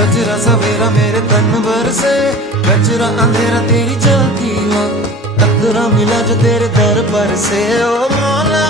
सजरा सवेरा मेरे तन भर से, कचरा अंधेरा तेरी जलती हो, टकरा मिला जो तेरे दर पर से। ओ मौला